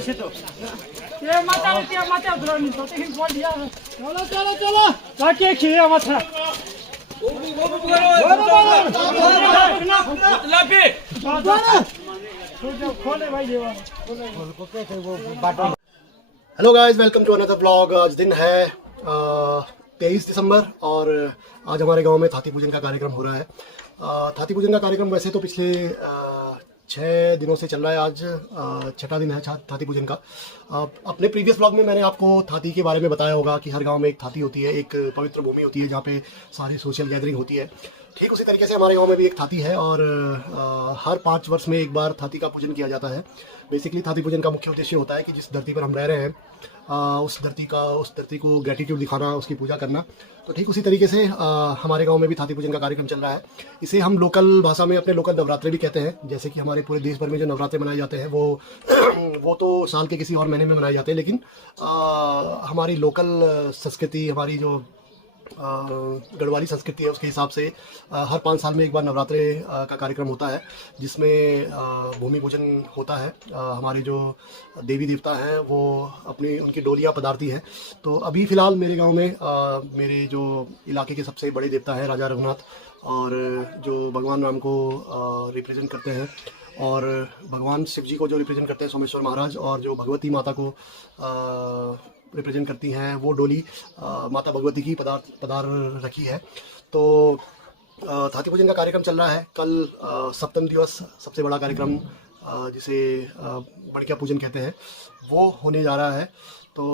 ऐसे तो ये माता उधर तो ही बोल दिया चलो जाके खिया माथा hello guys, welcome to another vlog. आज दिन है 23 दिसंबर और आज हमारे गांव में थाती पूजन का कार्यक्रम हो रहा है। थाती पूजन का कार्यक्रम वैसे तो पिछले 6 दिनों से चल रहा है। आज छठा दिन है थाती पूजन का। अपने प्रीवियस व्लॉग में मैंने आपको थाती के बारे में बताया होगा कि हर गांव में एक थाती होती है, एक पवित्र भूमि होती है जहाँ पे सारी सोशल गैदरिंग होती है। ठीक उसी तरीके से हमारे गांव में भी एक थाती है और हर 5 वर्ष में एक बार थाती का पूजन किया जाता है। बेसिकली थाती पूजन का मुख्य उद्देश्य होता है कि जिस धरती पर हम रह रहे हैं उस धरती को ग्रेटिट्यूड दिखाना, उसकी पूजा करना। तो ठीक उसी तरीके से हमारे गांव में भी थाती पूजन का कार्यक्रम चल रहा है। इसे हम लोकल भाषा में अपने लोकल नवरात्रे भी कहते हैं। जैसे कि हमारे पूरे देश भर में जो नवरात्रे मनाए जाते हैं वो तो साल के किसी और महीने में मनाए जाते हैं, लेकिन हमारी लोकल संस्कृति, हमारी जो गढ़वाली संस्कृति है उसके हिसाब से हर 5 साल में एक बार नवरात्रे का कार्यक्रम होता है, जिसमें भूमि पूजन होता है। हमारे जो देवी देवता हैं वो उनकी डोलियाँ पधारती हैं। तो अभी फ़िलहाल मेरे गांव में मेरे जो इलाके के सबसे बड़े देवता हैं राजा रघुनाथ, और जो भगवान राम को रिप्रेजेंट करते हैं, और भगवान शिव जी को जो रिप्रेजेंट करते हैं सोमेश्वर महाराज, और जो भगवती माता को रिप्रेजेंट करती हैं वो डोली माता भगवती की पधार रखी है। तो थाती पूजन का कार्यक्रम चल रहा है। कल सप्तम दिवस सबसे बड़ा कार्यक्रम जिसे बड़किया पूजन कहते हैं वो होने जा रहा है। तो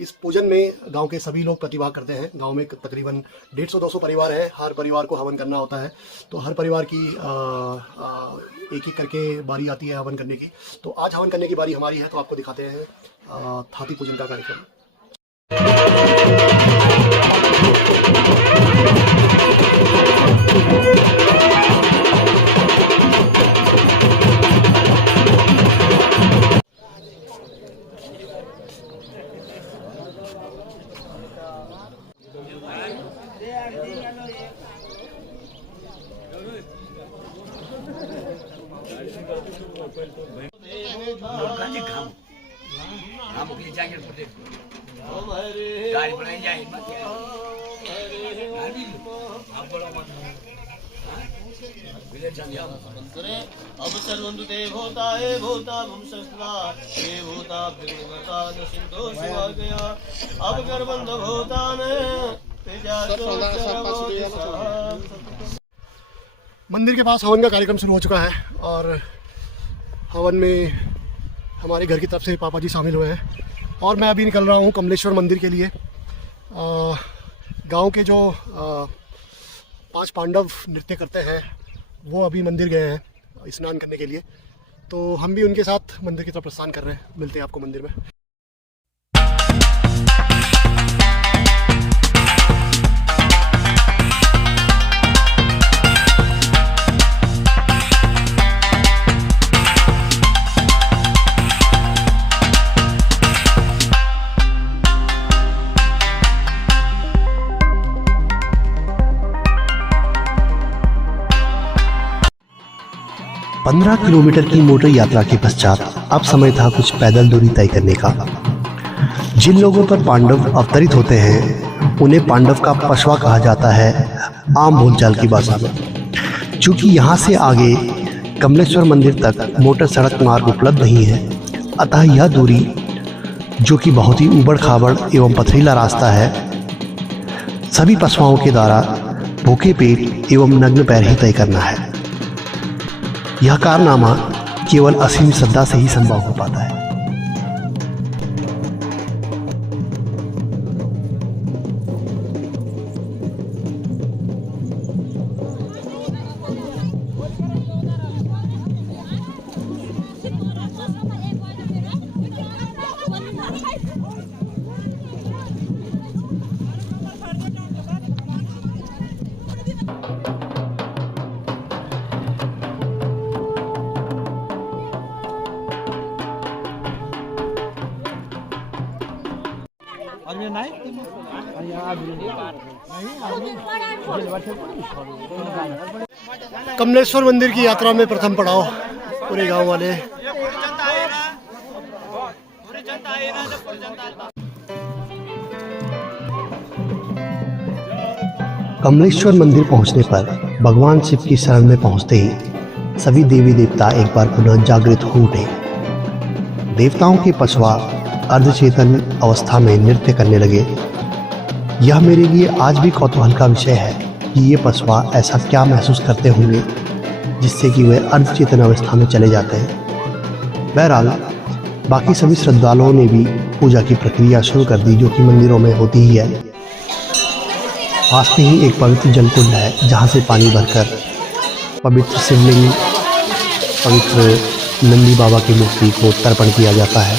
इस पूजन में गांव के सभी लोग प्रतिभाग करते हैं। गांव में तकरीबन 150-200 परिवार हैं। हर परिवार को हवन करना होता है। तो हर परिवार की एक एक करके बारी आती है हवन करने की। तो आज हवन करने की बारी हमारी है, तो आपको दिखाते हैं थाती पूजन का कार्यक्रम। अब सर्वंतु ते भूता हे भूता वंशस्वा हे भूता भृगुगता सिद्धो शिवा गया अब गर्भंध भूतान मंदिर के पास हवन का कार्यक्रम शुरू हो चुका है और हवन में हमारे घर की तरफ से पापा जी शामिल हुए हैं और मैं अभी निकल रहा हूँ कमलेश्वर मंदिर के लिए। गांव के जो 5 पांडव नृत्य करते हैं वो अभी मंदिर गए हैं स्नान करने के लिए, तो हम भी उनके साथ मंदिर की तरफ प्रस्थान कर रहे हैं। मिलते हैं आपको मंदिर में। पंद्रह किलोमीटर की मोटर यात्रा के पश्चात अब समय था कुछ पैदल दूरी तय करने का। जिन लोगों पर पांडव अवतरित होते हैं उन्हें पांडव का पशवा कहा जाता है आम बोलचाल की भाषा में। चूँकि यहाँ से आगे कमलेश्वर मंदिर तक मोटर सड़क मार्ग उपलब्ध नहीं है, अतः यह दूरी, जो कि बहुत ही ऊबड़ खाबड़ एवं पथरीला रास्ता है, सभी पशुओं के द्वारा भूखे पेट एवं नग्न पैर ही तय करना है। यह कारनामा केवल असीम श्रद्धा से ही संभव हो पाता है। कमलेश्वर मंदिर की यात्रा में प्रथम पड़ाव पूरे गांव वाले कमलेश्वर मंदिर पहुंचने पर भगवान शिव की शरण में पहुंचते ही सभी देवी देवता एक बार पुनः जागृत हो उठे। देवताओं के पशवा अर्धचेतन अवस्था में नृत्य करने लगे। यह मेरे लिए आज भी कौतूहल का विषय है कि ये पशवा ऐसा क्या महसूस करते होंगे जिससे कि वे अर्धचेतन अवस्था में चले जाते हैं। बहरहाल बाकी सभी श्रद्धालुओं ने भी पूजा की प्रक्रिया शुरू कर दी, जो कि मंदिरों में होती ही है। पास में ही एक पवित्र जलकुंड है जहाँ से पानी भरकर पवित्र शिवलिंग, पवित्र नंदी बाबा की मूर्ति को तर्पण किया जाता है।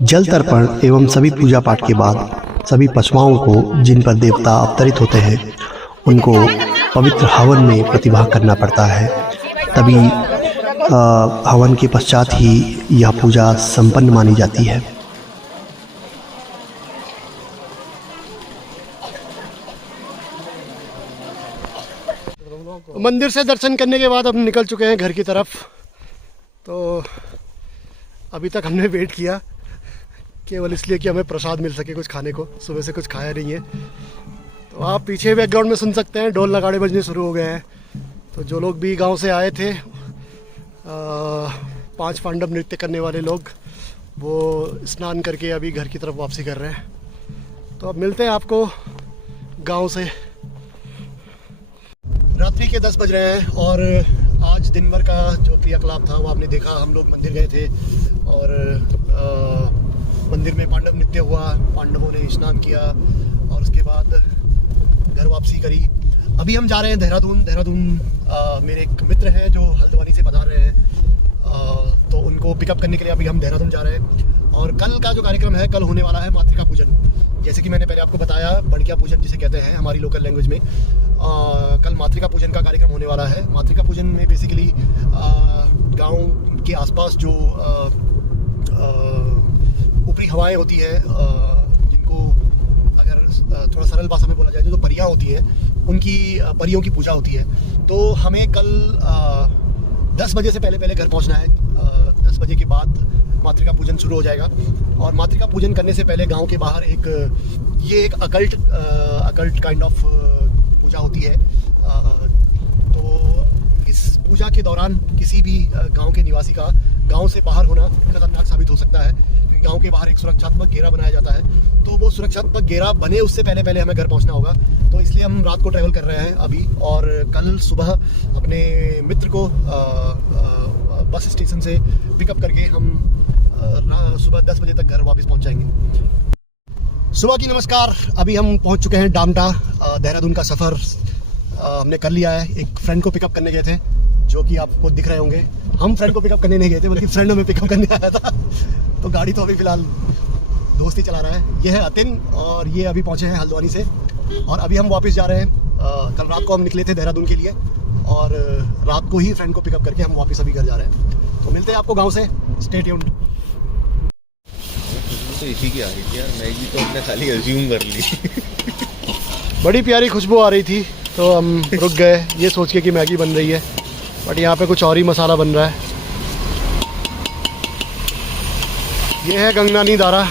जल तर्पण एवं सभी पूजा पाठ के बाद सभी पशुओं को जिन पर देवता अवतरित होते हैं उनको पवित्र हवन में प्रतिभाग करना पड़ता है। तभी हवन के पश्चात ही यह पूजा संपन्न मानी जाती है। मंदिर से दर्शन करने के बाद हम निकल चुके हैं घर की तरफ। तो अभी तक हमने वेट किया केवल इसलिए कि हमें प्रसाद मिल सके कुछ खाने को। सुबह से कुछ खाया नहीं है। तो आप पीछे बैकग्राउंड में सुन सकते हैं ढोल नगाड़े बजने शुरू हो गए हैं। तो जो लोग भी गांव से आए थे 5 पांडव नृत्य करने वाले लोग, वो स्नान करके अभी घर की तरफ वापसी कर रहे हैं। तो अब मिलते हैं आपको गांव से। रात्रि के 10 बज रहे हैं और आज दिन भर का जो क्रियाकलाप था वो आपने देखा। हम लोग मंदिर गए थे और मंदिर में पांडव नृत्य हुआ, पांडवों ने स्नान किया और उसके बाद घर वापसी करी। अभी हम जा रहे हैं देहरादून। मेरे एक मित्र हैं जो हल्द्वानी से पधार रहे हैं, तो उनको पिकअप करने के लिए अभी हम देहरादून जा रहे हैं। और कल का जो कार्यक्रम है, कल होने वाला है मातृका पूजन। जैसे कि मैंने पहले आपको बताया, बड़किया पूजन जिसे कहते हैं हमारी लोकल लैंग्वेज में। कल मातृका पूजन का कार्यक्रम होने वाला है। मातृका पूजन में बेसिकली गाँव के आसपास जो ऊपरी हवाएं होती है, जिनको अगर थोड़ा सरल भाषा में बोला जाए तो जो परियां होती हैं, उनकी परियों की पूजा होती है। तो हमें कल 10 बजे से पहले घर पहुंचना है। 10 बजे के बाद मातृका पूजन शुरू हो जाएगा। और मातृका पूजन करने से पहले गांव के बाहर एक अकल्ट काइंड ऑफ पूजा होती है। तो इस पूजा के दौरान किसी भी गांव के निवासी का गांव से बाहर होना खतरनाक साबित हो सकता है, क्योंकि गांव के बाहर एक सुरक्षात्मक घेरा बनाया जाता है। तो वो सुरक्षात्मक घेरा बने उससे पहले हमें घर पहुंचना होगा। तो इसलिए हम रात को ट्रैवल कर रहे हैं अभी, और कल सुबह अपने मित्र को बस स्टेशन से पिकअप करके हम सुबह 10 बजे तक घर वापस पहुंच जाएंगे। सुबह की नमस्कार। अभी हम पहुंच चुके हैं डामटा। देहरादून का सफ़र हमने कर लिया है। एक फ्रेंड को पिकअप करने गए थे, जो कि आपको दिख रहे होंगे। हम फ्रेंड को पिकअप करने नहीं गए थे, बल्कि फ्रेंड हमें पिकअप करने आया था। तो गाड़ी तो अभी फ़िलहाल दोस्त ही चला रहा है। ये है अतिन और ये अभी पहुँचे हैं हल्द्वानी से, और अभी हम वापस जा रहे हैं। कल रात को हम निकले थे देहरादून के लिए, और रात को ही फ्रेंड को पिकअप करके हम वापस अभी घर जा रहे हैं। तो मिलते हैं आपको गाँव से। Stay tuned. तो इसी की आ रही थी यार, मैगी तो हमने खाली अज्यूम कर ली। बड़ी प्यारी खुशबू आ रही थी, तो हम रुक गए ये सोच के कि मैगी बन रही है, बट यहाँ पे कुछ और ही मसाला बन रहा है। ये है गंगनानी दारा।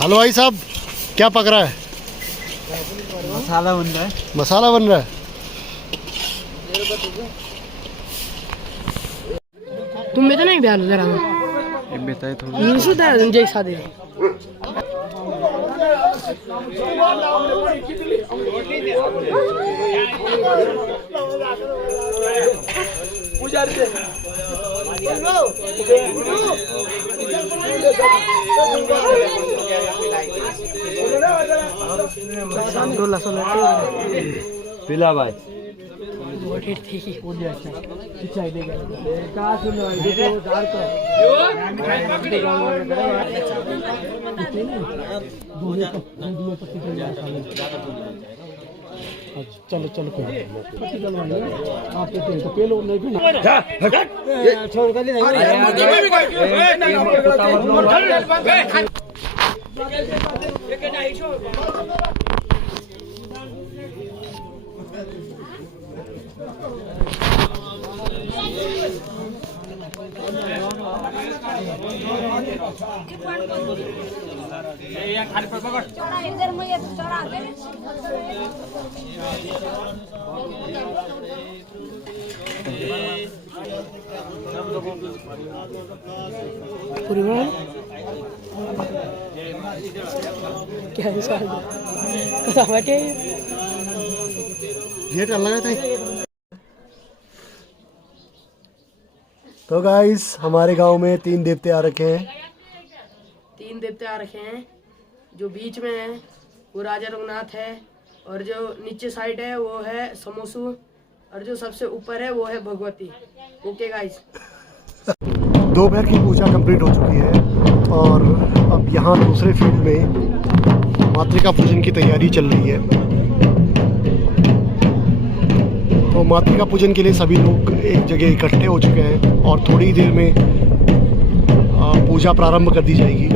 हेलो भाई साहब, क्या पक रहा है? मसाला बन रहा है। मसाला बन रहा है। तुम बेटा नहीं बिहार जरा एक बेटा थोड़ा सुधा जय सादे पिला भाई चलो चलो इधर मुझे चढ़ा दे पूरी बात क्या है सर कसा बैठे ये चल रहा था। तो गाइस हमारे गांव में 3 देवते आ रखे हैं। 3 देवते आ रखे हैं। जो बीच में है वो राजा रघुनाथ है, और जो नीचे साइड है वो है समोसू, और जो सबसे ऊपर है वो है भगवती। ओके गाइस, दोपहर की पूजा कंप्लीट हो चुकी है और अब यहाँ दूसरे फील्ड में मातृका पूजन की तैयारी चल रही है। तो मातृका पूजन के लिए सभी लोग एक जगह इकट्ठे हो चुके हैं और थोड़ी देर में पूजा प्रारंभ कर दी जाएगी।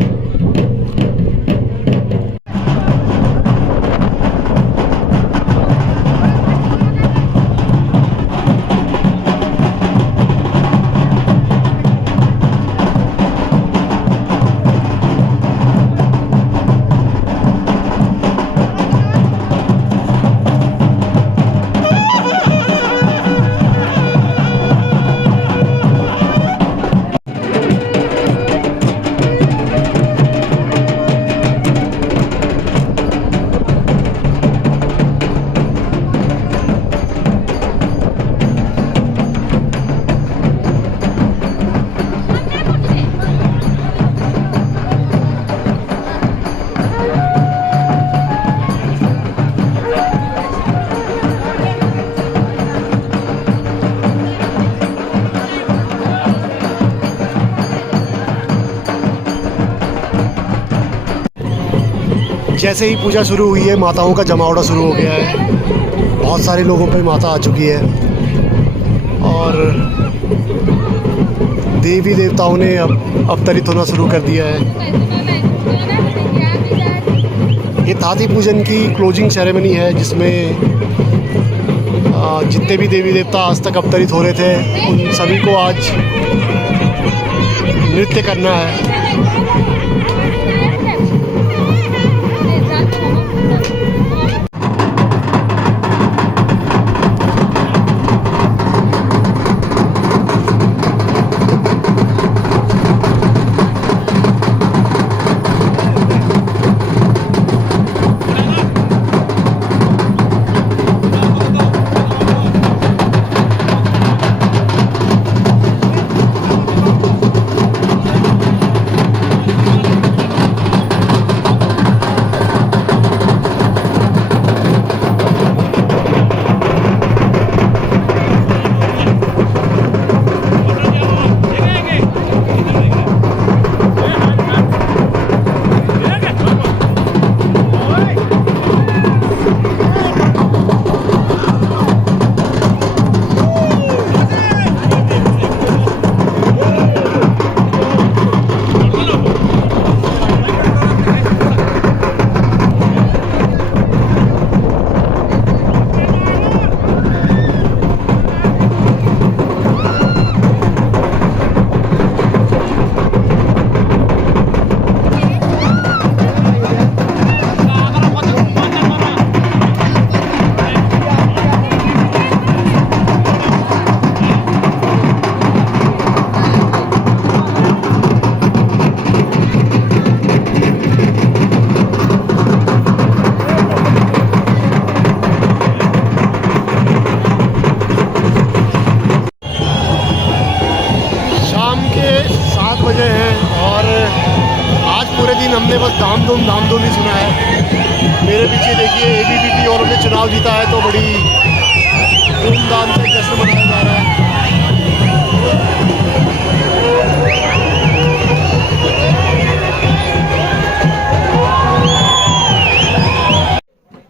जैसे ही पूजा शुरू हुई है माताओं का जमावड़ा शुरू हो गया है। बहुत सारे लोगों पे माता आ चुकी है और देवी देवताओं ने अब अवतरित होना शुरू कर दिया है। ये थाती पूजन की क्लोजिंग सेरेमनी है जिसमें जितने भी देवी देवता आज तक अवतरित हो रहे थे उन सभी को आज नृत्य करना है। हमने बस धाम धूम ही सुना है। मेरे पीछे देखिए ABVP और उन्हें चुनाव जीता है तो बड़ी धूमधाम से जश्न मनाया जा रहा है।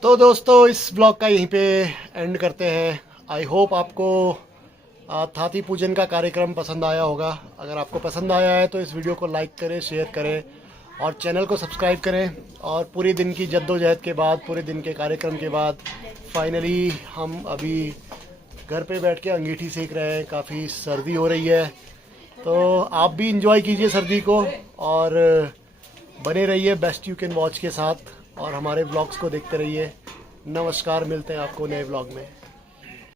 तो दोस्तों इस ब्लॉग का यहीं पे एंड करते हैं। आई होप आपको थाती पूजन का कार्यक्रम पसंद आया होगा। अगर आपको पसंद आया है तो इस वीडियो को लाइक करें, शेयर करें और चैनल को सब्सक्राइब करें। और पूरे दिन की जद्दोजहद के बाद, पूरे दिन के कार्यक्रम के बाद फाइनली हम अभी घर पे बैठ के अंगीठी सेक रहे हैं। काफ़ी सर्दी हो रही है तो आप भी इंजॉय कीजिए सर्दी को और बने रहिए बेस्ट यू कैन वॉच के साथ और हमारे व्लॉग्स को देखते रहिए। नमस्कार, मिलते हैं आपको नए व्लॉग में।